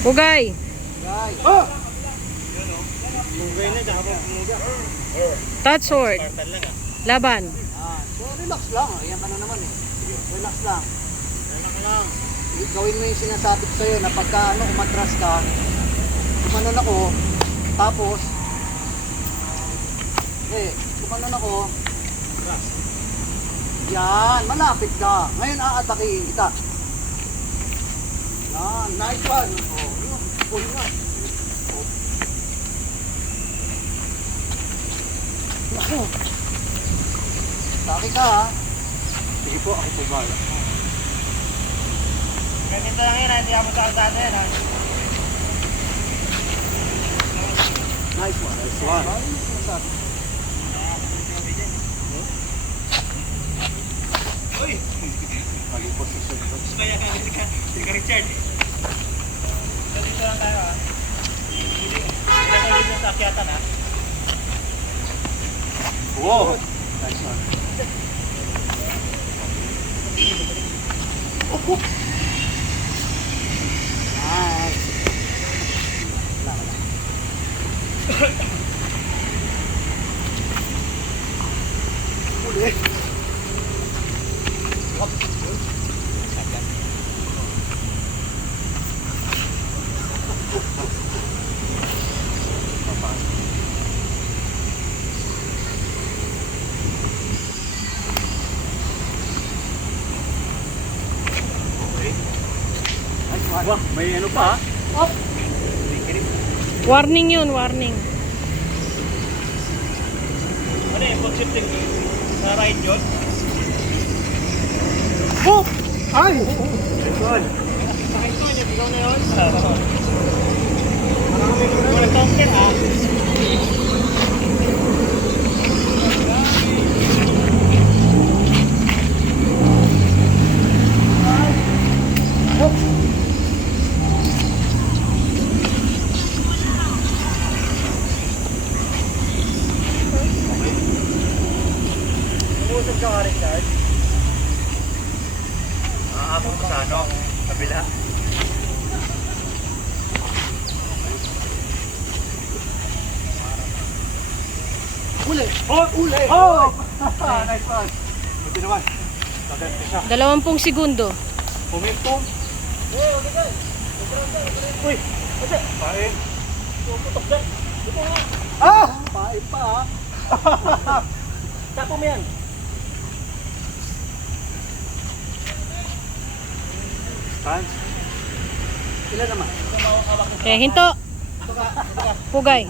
Pugay. Guys. Oh! Pugay na, tsaka po pumuga. Touch sword. Laban. So relax lang. Ayan ka na naman eh. Relax lang. Relax lang. Gawin mo yung sinasabi ko sa'yo na pagka umatras ka, kumanon ako, tapos, kumanon ako, yan, malapit ka. Ngayon aatakihin kita. Yan, nice one. Oh, yun, pull nga. Oh. Naku. Taki ka ha. Sige po, ako po bala. Ganito lang yun, hindi ako sa kalsada yan ha. Nice one, nice one. Uy! Mali position ito. Kaya ka Richard. Dito lang tayo ha. Hindi na tayo sa akyatan ha. Wow! Nice one. Oh! Nice! Wala, wala. Uli! Wah, may ano pa ha? Oh. Warning yun, warning. Ano yung pag-shifting sa ride yun? Oh! Ay! This one. Sakit ko, ikaw na yun? Marami nag-counter ha? Usap ka ka, Richard. Aabot ko sa ano, kabila. Uli! Oh! Uli! Oh! Nice one! Buti naman. Maganda siya. 20 segundo. Pumimpong. Uy! Ate! Pain. Puputok dyan. Ah! Pain pa ha. Tapo mo yan. Stance. Ilan naman? Hinto. Pugay.